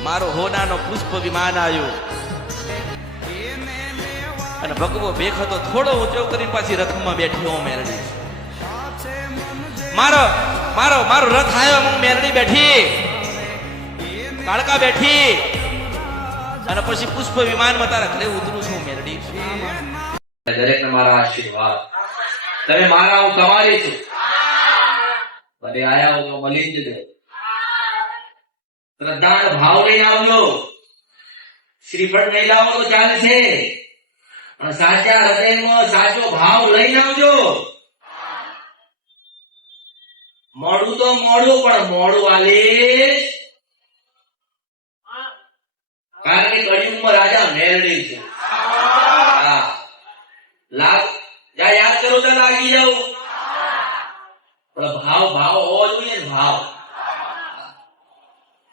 મારો હોનાનો પુષ્પ વિમાન આવ્યો અને ભગવો ભેખ હતો થોડો ઊંચો કરીને પાછી રથમાં બેઠી હું મેરડી મારો મારો મારો રથ આવ્યો હું મેરડી બેઠી કાળકા બેઠી અને પછી પુષ્પ વિમાનમાં તારા ઘરે ઉતરું છું મેરડી દરેકને મારા આશીર્વાદ તમે મારા હું તમારી છું બધે આયા હું તો મળી જ દે શ્રદ્ધા ભાવ લઈને આવજો શ્રીફળ નહીં લાવો તો ચાલશે અને સાચા હૃદયમાં સાચો ભાવ લઈને આવજો મોડું તો મોડું પણ મોડું આલીશ કારણ કે કળિયુગમાં રાજા મેરડી છે જ્યાં યાદ કરો ત્યાં લાગી જાવ પણ ભાવ ભાવ હોવો જોઈએ ને ભાવ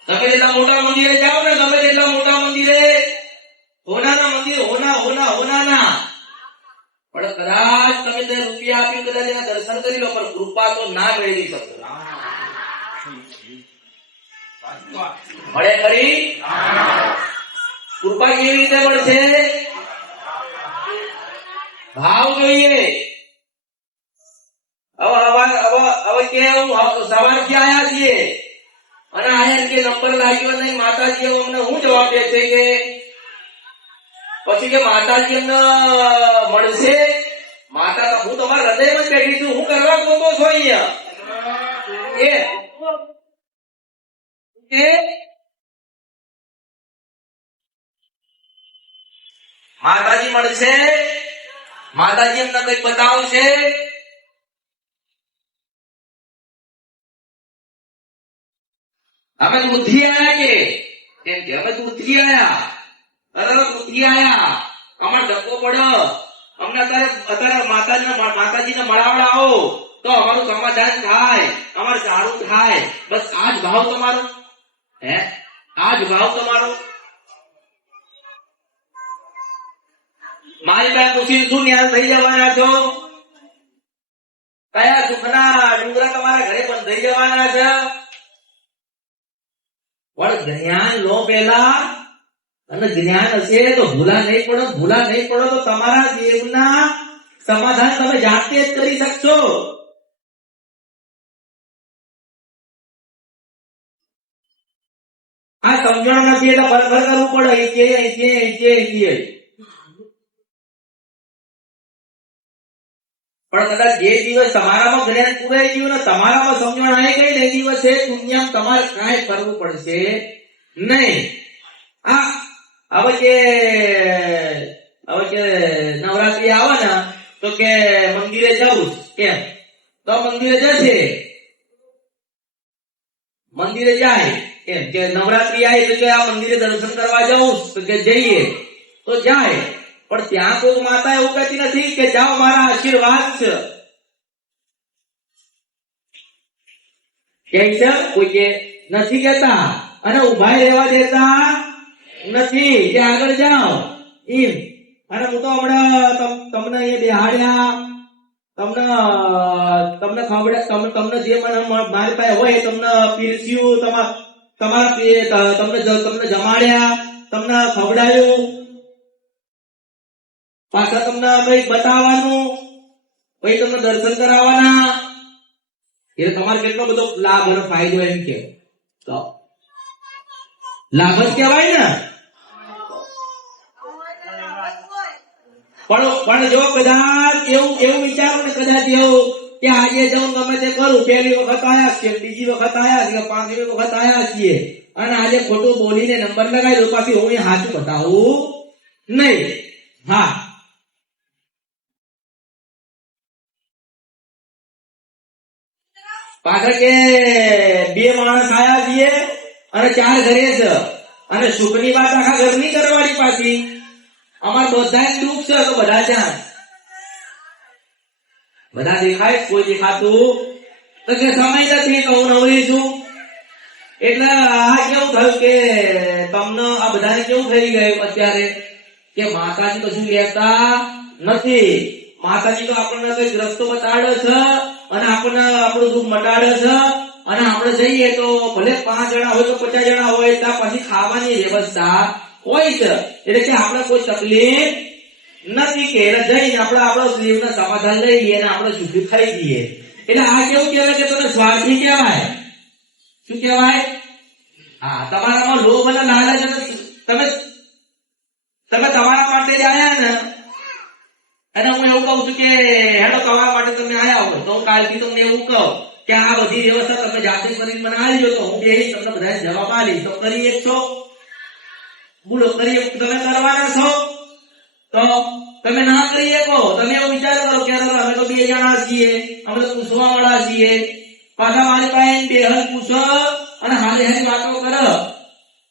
તમે જેટલા મોટા મંદિરે જાઓ ને તમે જેટલા મોટા મંદિરે હોનાના મંદિર હોનાના પણ કદાચ તમે તે રૂપિયા આપી કદાચ એના દર્શન કરી લો પણ કૃપા તો ના મેળવી શકો મળે ખરી કૃપા કેવી રીતે મળશે ભાવ જોઈએ હવે કે સવારથી આયા છીએ અને આયા કે નંબર લાગ્યો નહીં માતાજી અમને હું જવાબ દે છે કે પછી કે માતાજી અમને મળશે માતા હું તમારા હૃદયમાં જ બેઠી છું હું કરવા ગોતો છો અહીંયા એ માતાજી મળશે માતાજી અમને કઈક બતાવશે અમે બુદ્ધિ આયા કે અમે બુદ્ધિ આયા બુદ્ધિ આયા અમાર ધક્કો પડ્યો અમને અત્યારે માતાજીને મળાવડાવો તો અમારું સમાધાન થાય અમારું સારું થાય બસ આ જ ભાવ તમારો આ જ ભાવ તમારો મારી પાસે પૂછી શું ન્યાય થઈ જવાના છો કયા સુખના ડુંગરા તમારા ઘરે બંધ થઈ જવાના છે પણ જ્ઞાન લો પેલા અને જ્ઞાન હશે તો ભૂલા નહીં પડો તો તમારા દેવના સમાધાન તમે જાતે જ કરી શકશો આ સમજણ નથી એટલે બરાબર કરવું પડે પણ કદાચ જે દિવસ તમારામાં જ્ઞાન પૂરાઈ ગયું ને તમારામાં સમજણ આવી ગઈ ને એ દિવસે દુનિયામાં તમારે કાંઈ કરવું પડશે નહીં હવે કે નવરાત્રી આવે ને તો કે મંદિરે જવું કેમ તો મંદિરે જશે મંદિરે જાય એમ કે નવરાત્રી આવી તો કે આ મંદિરે દર્શન કરવા જવું તો કે જઈએ તો જાય પણ ત્યાં કોઈ માતા એવું કહેતી નથી કે જાઓ મારા આશીર્વાદ છે કે છે કોઈ કે નથી કહેતા અને ઉભા રહેવા દેતા નથી કે આગળ જાઓ એમ અને હું તો હમણાં તમને એ બેહાડ્યા તમને ખવડાવ્યા તમને જે મને મારી પાસે હોય તમને પીરસ્યું તમને જમાડ્યા તમને ખવડાવ્યું પાછા તમને કઈક બતાવવાનું પછી તમને દર્શન કરાવવાના એટલે તમારે કેટલો બધો લાભ અને ફાયદો એમ કે તો લાભ જ કહેવાય ને પણ જો કદાચ એવું વિચારો ને કદાચ એવું કે આજે જાઉં ગમે તે કરું પહેલી વખત આયા છીએ બીજી વખત આયા છીએ પાંચમી વખત આયા છીએ અને આજે ખોટું બોલીને નંબર લગાવી દો પાછી હું સાચું બતાવું નહીં હા પાછળ કે બે માણસ આયા છીએ અને 4 ઘરે છે અને સુખની વાત આખા ઘરની કરવાની પાછી અમાર બધા દુઃખ છે તો બધા ત્યાં બધા દેખાય કોઈ દેખાતું તો કે સમય નથી તો હું નવરી છું એટલે આ કેવું થયું કે તમને આ બધાને કેવું થઈ ગયું અત્યારે કે માતાજી તો શું લેતા નથી માતાજી તો આપણને કઈ રસ્તો બતાડે છે અને આપણને આપણું દુઃખ મટાડે છે અને આપણે જઈએ તો ભલે 5 જણા હોય તો 50 જણા હોય ત્યાં પછી ખાવાની વ્યવસ્થા હોય છે. એટલે કે આપણે કોઈ તકલીફ નથી કે એટલે જઈને આપણે આપણો સ્લીવનું સમાધાન લઈ લઈએ અને આપણે સુખી થઈ જઈએ. એટલે આ કેવું કહેવાય કે તમે સ્વાર્થી કહેવાય. શું કહેવાય? હા, તમારામાં લોભ અને લાલચ તમે તમારા માટે જ આયા ને. અને હું એવું કહું છું કે હેડો તમારા માટે તમે આયા હો તો હું કાલથી તમને એવું કહું કે આ બધી વ્યવસ્થા તમે જાતે કરીને મને આલજો તો હું બેહી તમને બધાને જવાબ આલીશ. તો કરી એક છો? બોલો, કરી એક તમે કરવાના છો? તો તમે ના કરી શકો. તમે એવું વિચાર કરો કે અમે તો 2 જણા છીએ, અમે તો પૂછવા વાળા છીએ, પાછા મારી પાસે બેહન પૂછો અને હારી વાતો કરો.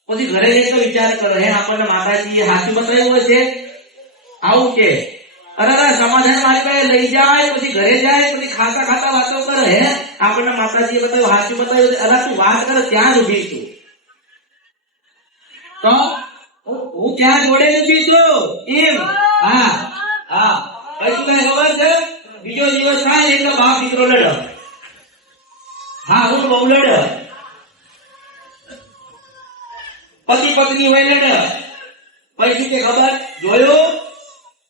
પછી ઘરે જઈને તો વિચાર કરો હે આપણને માતાજીએ સાચું બતાવ્યું હશે આવું કે અરે સમાધાન મારી પાસે લઈ જાય, પછી ઘરે જાય, પછી ખાતા ખાતા વાતો કરે હે આપણને માતાજીએ બતાવ્યું સાચું બતાવ્યું. અરે તું વાત કરે ત્યાં ઉભી છું તો હું ત્યાં જોડે ઉભી છું એમ. હા હા, પછી કઈ ખબર છે બીજો દિવસ થાય એટલે બાપ દીકરો લડે. હા, હું બહુ લડે. પતિ પત્ની હોય લડે. પછી કે ખબર જોયું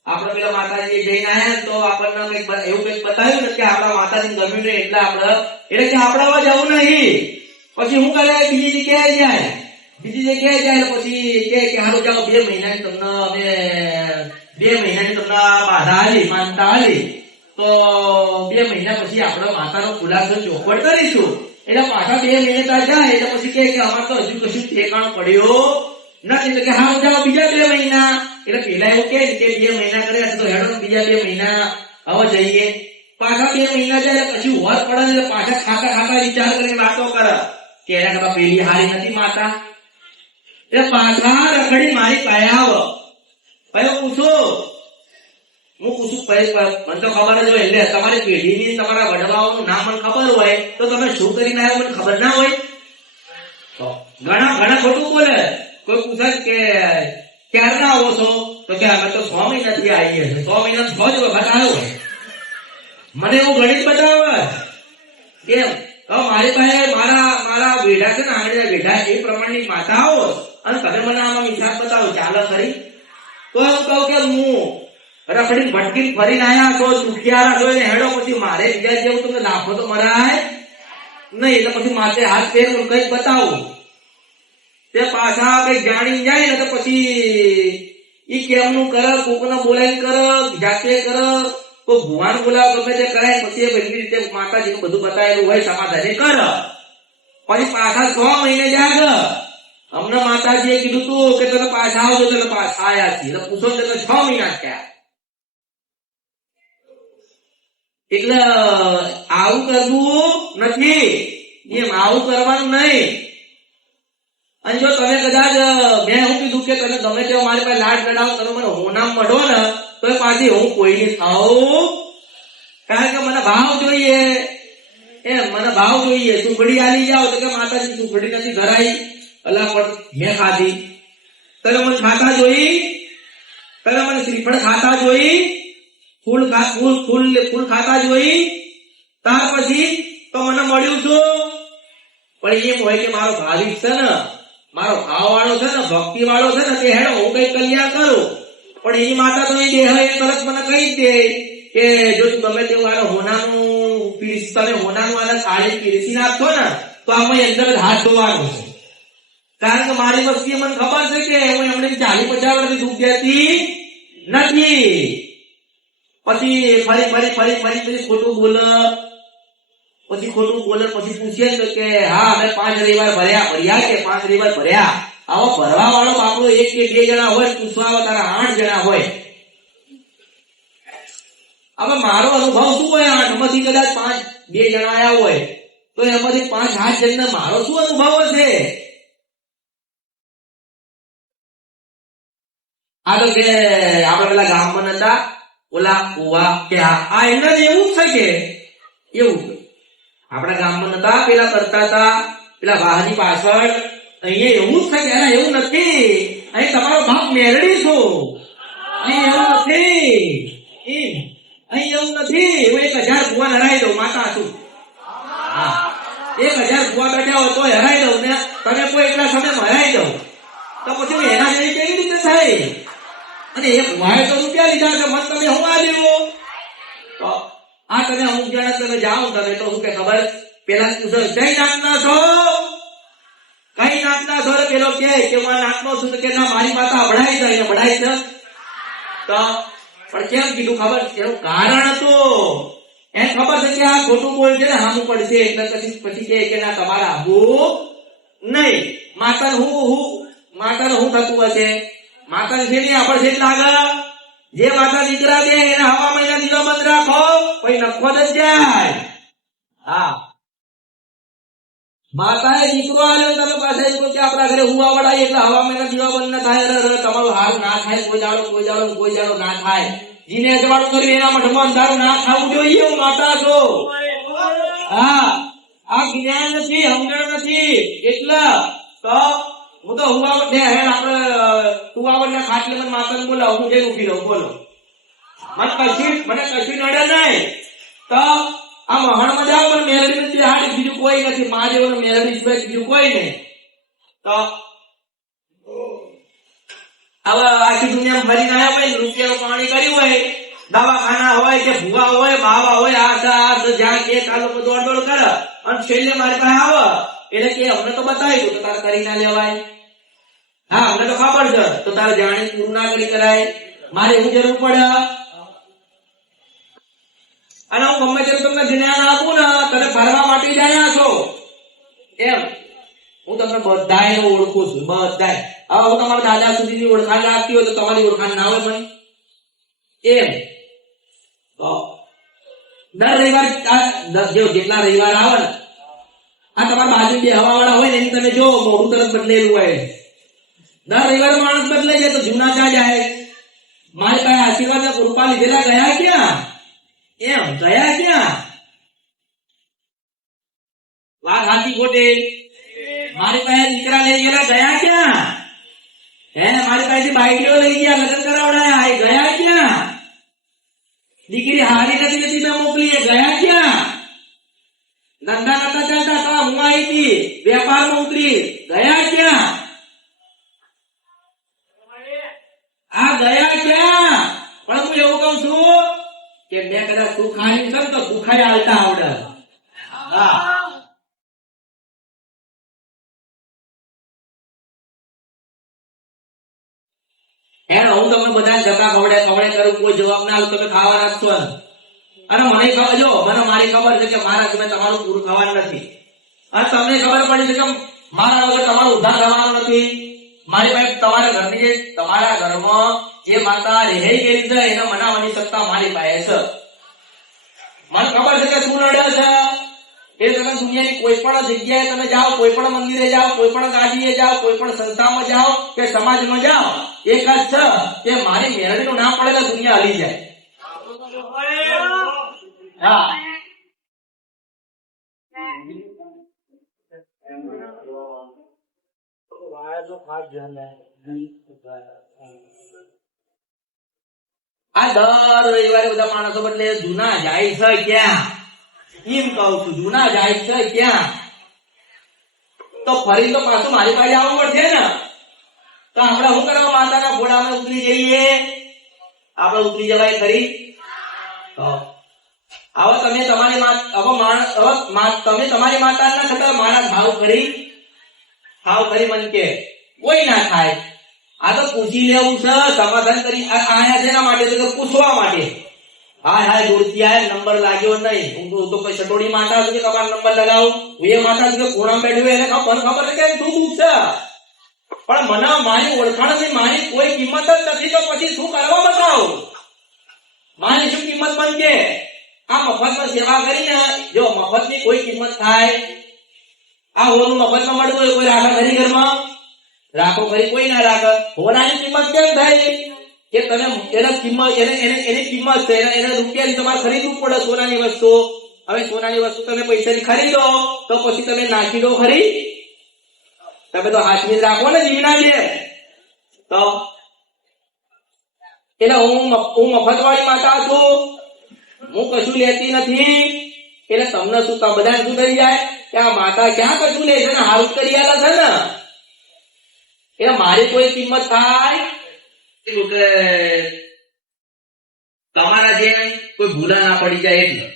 આપણે પેલા માતાજી જઈને આયા તો આપણને કઈક એવું કઈક બતાવ્યું ને કે આપણા માતાજી ગમ્યું નહીં એટલે આપણે એટલે કે આપણામાં જવું નહીં. પછી હું કરે બીજી જગ્યાએ જાય, બીજી જગ્યાએ જાય પછી કે હારું જાઓ 2 મહિનાની તમને અમે 2 મહિનાની તમને બાધા આલી માનતા આલી તો 2 મહિના પછી આપણે માતાનો ખુલાસો ચોખવટ કરીશું. એટલે પાછા 2 મહિના જાય એટલે પછી કે અમારે તો હજુ કશું ઠેકાણું પડ્યો નથી. એટલે કે હારું જાઓ બીજા 2 મહિના. એટલે પેલા એવું કે 2 મહિના કર્યા તો હેડો બીજા 2 મહિના હવે જઈએ. પાછા 2 મહિના જાય પછી હોર પડે એટલે પાછા ખાતા ખાતા વિચાર કરીને વાતો કરે કે એના કરતા પેલી હારી નથી માતા. એટલે પાછા રખડી મારી પાસે આવો. પછી હું પૂછું મને તો ખબર જ હોય. એટલે તમારી પેઢીની તમારા વડવાઓનું નામ મને ખબર હોય તો તમે શું કરીને આવ્યો મને ખબર ના હોય તો ઘણા ખોટું બોલે. કોઈ પૂછે કે ક્યારના આવો છો તો કે અમે તો 6 મહિનાથી આવીએ છીએ. 6 મહિના 6 જ વખત આવ્યો હોય. મને એવું ગણિત બતાવે કેમ મારી પાસે મારા બેઠા છે ને આંગળીના બેઠા એ પ્રમાણની માતા આવો અને તમે મને આમાં હિસાબ બતાવો ચાલે ખરી. તો એમ કહું કે હું રખડી ભટકી ફરીને આયા છો દુખિયારા છો એને હેડો પછી મારે બીજા જેવું તમને લાભો તો મરાય નહીં. એટલે પછી માથે હાથ ફેર કઈક બતાવું તે પાછા કઈક જાણી જાય ને તો પછી ઈ કેમનું કરે, કોકને બોલાવીને કરે, જાતે કરે, કોઈ ભુવાન બોલાવ ગમે તે કરાય. પછી એ બધી રીતે માતાજીનું બધું બતાવેલું હોય સમાધાન કરે. પછી પાછા 6 મહિને જાગ અમને માતાજીએ કીધું તું કે તમે પાછા આવજો એટલે પાછા આયા છીએ. એટલે પૂછો એટલે 6 મહિના થયા. એટલે આવું કરવું નથી એમ, આવું કરવાનું નહીં. અને જો તમે કદાચ મેં એવું કીધું કે તમે ગમે તે મારી પાસે લાડ લડાવો તમે મને હોનામ મઢો ને તો પાછી હું કોઈની થાઉં. કારણ કે મને ભાવ જોઈએ મને ભાવ જોઈએ. સુખડી આલી જાઓ તો કે માતાજી સુખડી નથી ધરાઈ અલા પણ મેં ખાધી. તમે મને ખાતા જોઈ, તમે મને શ્રીફળ ખાતા જોઈ, ફૂલ ખાતા જોઈ, ત્યાર પછી તો મને મળ્યું છું. પણ એમ હોય કે મારો ભાવિક છે ને, મારો ભાવ વાળો છે ને, ભક્તિ વાળો છે ને તે હેડો હું કઈ કલ્યાણ કરું. પણ એની માતા તો એ દેહ એ તરત મને કહી દે કે જો તું ગમે તેવું આને હોનાનું પીરસ, તમે હોનાનું આને થાળી પીરસી નાખો ને તો આમાં અંદર જ હાથ ધોવાનું છે. કારણ કે મારી વસ્તી મને ખબર છે કે હું એમને 40-50 વર્ષથી દુઃખ દેતી નથી. પછી ફરી ખોટું બોલે, પછી પૂછીએ તો કે હા અમે 5 રવિવાર ભર્યા કે 5 રવિવાર ભર્યા. આવો ભરવા વાળો બાપડો 1 કે 2 જણા હોય, પૂછવા તારા 8 જણા હોય. હવે મારો અનુભવ શું હોય? 8 માંથી કદાચ 2 જણા આવ્યા હોય તો એમાંથી 5-8 જણને મારો શું અનુભવ હશે? આ તો કે આપડે પેલા ગામમાં હતા ઓલા કુવા કે આ એમને એવું થાય કે એવું આપણા ગામમાં નતા પેલા કરતા હતા પેલા વાહની પાછળ. અહીંયા એવું જ થાય કે એવું નથી, અહીં તમારો ભાગ મેળવી છો. અહીં એવું નથી, અહીં એવું નથી. હું 1000 ભુવન હરાવી દઉં માતા છું. હા 1000 ભૂવા બેઠા હોય તો હરાઈ દઉં ને તમે કોઈ એટલા સમય હરાઈ દઉં તો પછી હું એના જેવી કેવી રીતે થાય? અને એ ભૂવાએ તો રૂપિયા લીધા છે, મને તમે હું આ દેવો? તો આ તમે અમુક જણા તમે જાઓ તમે તો શું કે ખબર, પેલા પૂછો કઈ નાતના છો, કઈ નાતના છો? પેલો કે હું આ નાતનો છું તો કે ના મારી માતા અભડાઈ છે, એને ભડાઈ છે. તો પણ કેમ કીધું ખબર? એનું કારણ હતું એને ખબર છે કે આ ખોટું બોલ છે ને હામું પડશે એટલે પછી કે ના તમારા આવું નહીં. માતાને હું થતું હશે? માતાને છે ને આપણે છે લાગે જે માતા દીકરા દે એને હવા મહિના દીવા બંધ રાખો કોઈ નખો જ જાય. હા, માતાએ દીકરો આલ્યો તમે પાસે કે આપણા ઘરે હુવા વડાય એટલે હવા મહિના દીવા બંધ ના થાય, તમારું હાલ ના થાય, કોઈ દાડો ના થાય. જીને અજવાળું કર્યું એના મઠમાં અંધારું ના ખાવું જોઈએ. હું માતા છું. હા, આ જ્ઞાન નથી, સમજણ નથી. એટલે તો હું તો હુવાવડ ને આપણે હુવાવડ ના ખાટલે મને માતાને બોલાવું, હું જઈને ઉભી રહું. બોલો, મને કશું નડે નહીં. તો આ મહાણમાં જાઓ પણ મેલડી નથી હાડી, બીજું કોઈ નથી. મહાદેવનો મેલડી સિવાય બીજું કોઈ નહીં. તો હવે આખી દુનિયામાં ફરીને આવ્યા હોય, રૂપિયાનું પાણી કર્યું હોય, દવાખાના હોય કે ભૂવા હોય, બાવા હોય, આ જ્યાં કે આ લોકો દોડ કરે અને છેલ્લે મારી પાસે આવે એટલે કે અમને તો બતાવી દો તો તારે કરી ના લેવાય. હા, અમને તો ખબર છે તો તારે જાણી પૂરું ના કરી કરાય. મારે એવું જરૂર પડે અને હું ગમે તેમ તમને જ્ઞાન આપું ને તમે ફરવા માટે જ આવ્યા છો એમ હું તમને બધાને ઓળખું છું. બધાય હવે હું તમારા દાદા સુધીની ઓળખાણ રાખતી હોય તો તમારી ઓળખાણ ના હોય મને એમ. તો દર રવિવાર જેટલા રવિવાર આવે ને આ તમારા બાજુ બે હવાવાળા હોય ને એની તમે જો મોઢું તરત બદલેલું હોય. દર રવિવારે માણસ બદલાઈ જાય તો જૂના ક્યાં જાય? મારી પાસે આશીર્વાદ ના કૃપા લીધેલા ગયા ક્યાં? એમ ગયા ક્યાં? વાત સાચી ખોટી? મારી પાસે દીકરા લઈ ગયેલા ગયા ક્યાં? મારી પાસે બાઈડીઓ લઈ ગયા, લગ્ન કરાવડાયા, એ ગયા ક્યાં? દીકરી હારી નથી લેતી મેં મોકલી, ગયા ક્યાં? ધંધા નતા ચાલતા તો હું આવી હતી વેપારમાં ઉતરી, ગયા ક્યાં? આ ગયા ક્યાં? પણ હું એવું કઉ છું કે મેં કદાચ દુખાઈ છે તો દુખાઈ હાલતા આવડે. હા, હું તમને બધા જગા ખવડે કરું, કોઈ જવાબ ના આલું, તમે ખાવા રાખશો. અને મને ખબર, જો મને મારી ખબર છે કે મારા તમે તમારું પૂરું થવાનું નથી અને તમને ખબર પડી છે કે મારા વગર તમારું ઉદ્ધાર થવાનું નથી. મારી પાસે તમારા ઘરમાં જે માતા રહી ગયેલી છે એને મનાવવાની સત્તા મારી પાસે છે. મને ખબર છે કે શું નડે છે એ તમે દુનિયાની કોઈ પણ જગ્યાએ તમે જાઓ, કોઈ પણ મંદિરે જાઓ, કોઈ પણ ગાડીએ જાઓ, કોઈ પણ સંસ્થામાં જાઓ કે સમાજમાં જાઓ, એક જ છે કે મારી મેળવીનું નામ પડે તો દુનિયા હલી જાય. હા, આ દર રવિવારે બધા માણસો બદલે જૂના જાય છે ક્યાં? એમ કહું છું, જૂના જાય છે ક્યાં? તો ફરી તો પાછું મારી પાસે આવવું પડશે ને. તો આપણે શું કરવા માતાના ઘોડામાં ઉતરી જઈએ? આપણે ઉતરી જવાય ખરી? હવે તમે તમારી તમે તમારી માતાના છતાં મારા ભાવ કરી મન કે કોઈ ના થાય. આ તો પૂછી લેવું છે, સમાધાન કરી આયા જેના માટે તો પૂછવા માટે. હાય દૂરથી આયા, નંબર લાગ્યો નહીં. હું તો કોઈ સટોડી માતા છું કે તમારો નંબર લગાવું? હું એ માતા છું કે ખૂણા બેઠું એને ખબર છે કે શું દુઃખ છે, પણ મને મારી ઓળખાણ નથી, મારી કોઈ કિંમત જ નથી. તો પછી શું કરવા બતાવું? મારી શું કિંમત બનશે? આ મફતમાં સેવા કરીને જો મફતની કોઈ કિંમત થાય? આ હોનું મફતમાં મળવું હોય કોઈ રાખે ખરી ઘરમાં? રાખો ખરી? કોઈ ના રાખે. હોનાની કિંમત કેમ થાય? કે તમે એની કિંમત છે, એને રૂપિયાની તમારે ખરીદવું પડે સોનાની વસ્તુ. હવે સોનાની વસ્તુ તમે પૈસાની ખરીદો તો પછી તમે નાખી દો ખરી? તમે તો હાથમી રાખો ને જીવના છે. તો એટલે હું મફત વાળી માતા છું, હું કશું લેતી નથી. એટલે તમને શું કામ બધા શું થઈ જાય કે આ માતા ક્યાં કશું લે છે ને હારું કરી આલા છે ને એટલે મારી કોઈ કિંમત થાય એવું કે તમારા જેમ કોઈ ભૂલા ના પડી જાય એટલે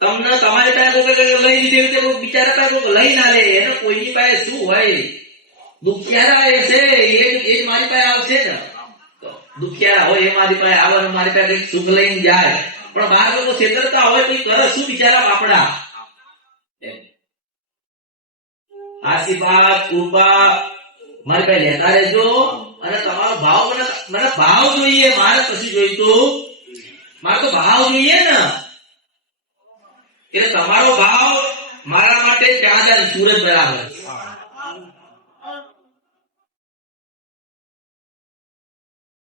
તમને તમારી પાસે કોઈ લઈ લીધી રીતે કોઈ બિચારા પાસે કોઈ લઈ ના લે એને કોઈની પાસે શું હોય દુખિયારા એ છે એ જ મારી પાસે આવશે ને દુખિયારા હોય એ મારી પાસે આવે મારી પાસે કઈક સુખ લઈને જાય પણ બહાર લોકો છેતરતા હોય તો કરે શું બિચારા બાપડા આશીર્વાદ કૃપા મારી પાસે લેતા રહેજો અને તમારો ભાવ મને ભાવ જોઈએ મારે કશું જોઈતું મારે તો ભાવ જોઈએ ને એટલે તમારો ભાવ મારા માટે ચાંદ અને સૂરજ બરાબર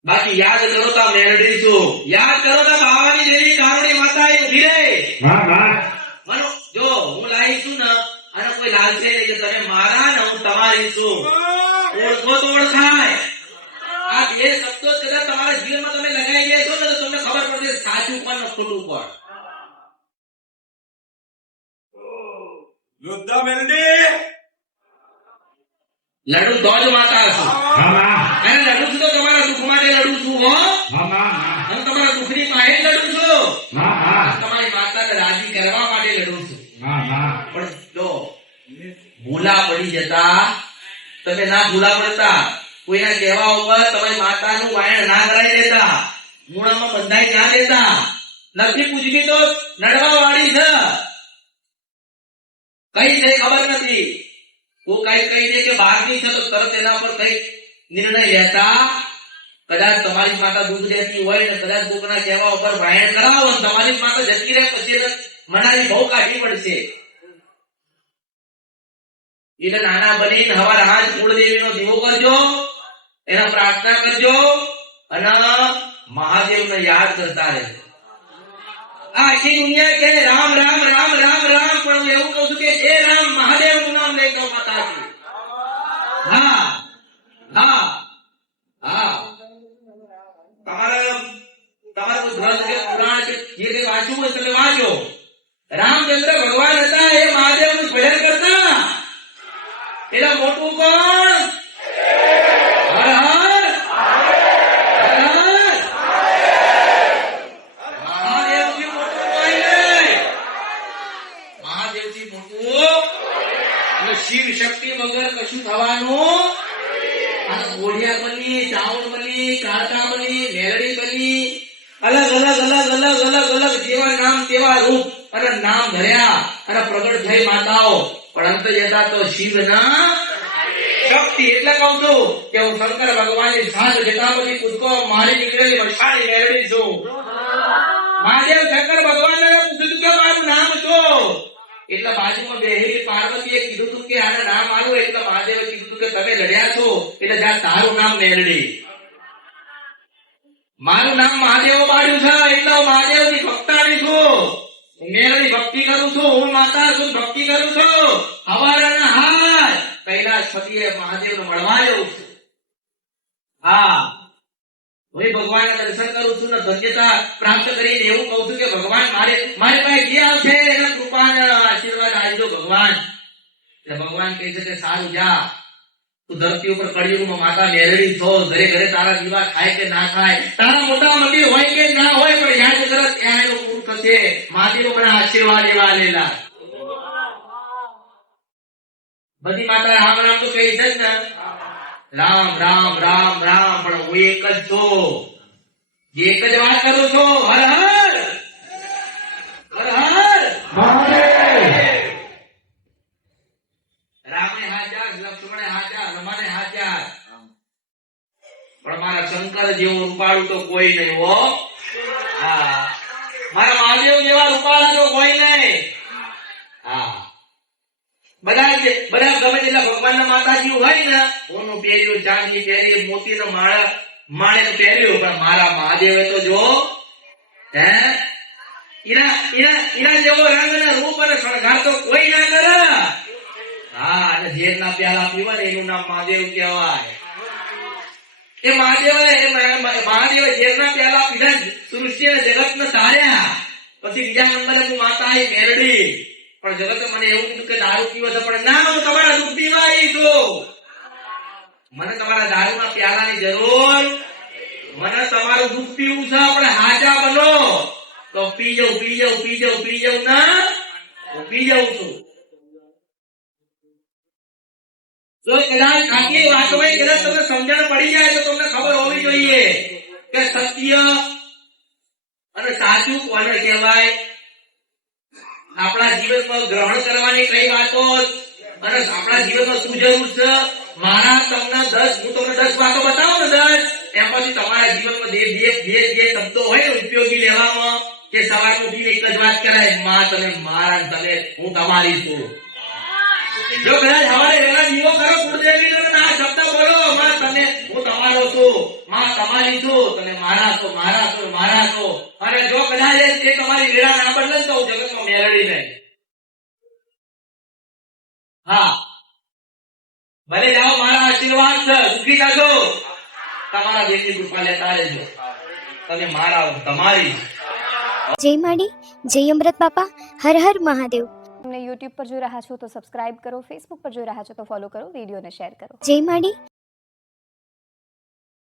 બાકી યાદ કરો તા મેલડી છું યાદ કરો તા બાવાની દેવી કારુણી માતા એ ઉભી રહે મનો જો હું લાવી છું ને અને કોઈ લાલશે નહીં કે તમે મારા ને હું તમારી છું ઓળખો તો ઓળખાય આ બે શબ્દો કદાચ તમારા જીવનમાં તમે લગાવી દેશો ને તો તમને ખબર પડશે સાચું પણ ખોટું પણ યોદ્ધા મેલડી લડુ તો જ માતા છું અને લડુ છું તો તમારા દુઃખ માટે લડું છું હો અને તમારા દુઃખની પાસે લડું છું તમારી માતાને રાજી કરવા માટે લડું છું પણ જો ભૂલા પડી જતા તમે ના ભૂલા પડતા કોઈના કહેવા ઉપર તમારી માતાનું વાયણ ના કરાવી દેતા મૂળામાં બંધાઈ ના દેતા નથી પૂછવી તો નડવા વાળી છે કઈ છે ખબર નથી કોઈ કઈ કહી દે કે બહારની છે તો તરત એના પર કઈ નિર્ણય લેતા કદાચ તમારી માતા દૂધ દેતી હોય ને કદાચ દૂધના કહેવા ઉપર વાયણ કરાવો ને તમારી માતા જતી રહે પછી મનાની બહુ કાઢી પડશે એટલે નાના બનીને હવાર હાથ કુળદેવીનો દીવો કરજો એના પ્રાર્થના કરજો અને મહાદેવને યાદ કરતા રહેજો આખી દુનિયા કે રામ રામ રામ રામ રામ પણ હું એવું કહું છું કે એ રામ મહાદેવ નું નામ લઈ કહો માતાજી હા હા હા તમારે કોઈ ગ્રંથ કે પુરાણ કે જે કઈ વાંચવું હોય તમે વાંચો રામચંદ્ર ભગવાન હતા એ મહાદેવ નું ભજન કરતા એટલે મોટું કોણ હર હર શિવ શક્તિ વગર કશું થવાનું અને ગોળિયા બની ચાવડ બની કાળકા બની મેલડી બની અલગ અલગ અલગ અલગ અલગ અલગ જેવા નામ તેવા રૂપ અને નામ ધર્યા અને પ્રગટ થઈ માતાઓ પણ અંત જતા તો શિવના શક્તિ એટલે કહું છું કે હું શંકર ભગવાનની સાત જેટલા બધી કૂદકો મારી નીકળેલી વસાણી મેળવી છું મહાદેવ શંકર ભગવાનને પૂછ્યું કે મારું નામ શું એટલે બાજુમાં બેહેલી પાર્વતીએ કીધું તું કે આને નામ આલું એટલે મહાદેવે કીધું કે તમે લડ્યા છો એટલે જ્યાં તારું નામ મેળડી મારું નામ મહાદેવ પાડ્યું છે એટલે હું મહાદેવની ભક્તાણી છું મેળડી ભક્તિ કરું છું હું માતા છું ભક્તિ કરું છું હવારના હાથ કૈલાસપતિએ મહાદેવને મળવા જવું છું હા હું ભગવાનના દર્શન કરું છું ને ધન્યતા પ્રાપ્ત કરીને એવું કહું છું કે ભગવાન મારી પાસે જે આવશે એના કૃપાના આશીર્વાદ આપજો ભગવાન એટલે ભગવાન કહે છે કે સારું જા તું ધરતી ઉપર કળિયુગમાં માતા મેળવી છો ઘરે ઘરે તારા દીવા થાય કે ના થાય તારા મોટા મંદિર હોય કે ના હોય પણ યાદ કરો ત્યાં એનું પૂરું થશે માતાનો મને આશીર્વાદ એવા લેલા બધી માતા રામ રામ તો કહી છે ને રામ રામ રામ રામ પણ હું એક જ છું જે એક જ વાત કરું છું હર હર હર હર રામે હાચાર લક્ષ્મણે હાચાર રમાને હાચાર પણ મારા શંકર જેવું રૂપાળું તો કોઈ નહીં હો હા મારા મહાદેવ જેવા રૂપાળા તો કોઈ નહીં હા બધા ગમે તેટલા ભગવાનના માતાજી હોય ને સોનું પહેર્યું ચાંદી પહેરી મોતીનો માળે પહેર્યું પણ મારા મહાદેવે તો જો હે ઈના જેવો રંગ અને રૂપ અને શણગાર તો કોઈ ના કરે હા અને ઝેરના પ્યાલા પીવા ને એનું નામ મહાદેવ કહેવાય એ મહાદેવે ઝેરના પ્યાલા પીધા સૃષ્ટિ અને જગતને તાર્યા પછી બીજા નંબરે હું માતા આવી મેરડી. પણ જગતે મને એવું કીધું કે દારૂ પીવો છે, પણ ના, હું તમારા દુઃખ પીવા આવી છું. મને તમારા દારૂના પ્યાલાની જરૂર, મને તમારું દુઃખ પીવું છે. આપણે હાજા બનો તો પી જાઉં ના, હું પી જાઉં છું. જો કદાચ આટલી વાતમાં કદાચ તમને સમજણ પડી જાય તો તમને ખબર હોવી જોઈએ કે સત્ય અને સાચું કોને કહેવાય. આપણા જીવનમાં ગ્રહણ કરવાની કઈ વાતો અને આપણા જીવનમાં શું જરૂર છે. મારા તમને 10 હું તમને 10 વાતો બતાવું ને 10, એમાંથી તમારા જીવનમાં જે શબ્દો હોય ને ઉપયોગી લેવામાં, કે સવારમાં ઉઠીને એક જ વાત કરાય, માં તમે મારા, તમે હું તમારી છું. જો કદાચ સવારે વહેલા દીવો કરો કુળદેવીનો અને આ શબ્દ બોલો, માં તમે હું તમારો છું, માં તમારી છું, તમે મારા છો, મારા છો. અને જો કદાચ એ તમારી વેળા ના બદલે તો હું જગતમાં મેળવી નહીં. હા, ભલે જાઓ, મારા આશીર્વાદ છે, દુઃખી થશો, તમારા દેશની કૃપા લેતા રહેજો. તમે મારા, તમારી. જય માડી, જય અમૃત બાપા, હર હર મહાદેવ. અમને યુટ્યુબ પર જોઈ રહ્યા છો તો સબસ્ક્રાઇબ કરો, ફેસબુક પર જોઈ રહ્યા છો તો ફોલો કરો, વિડીયોને શેર કરો. જય માડી,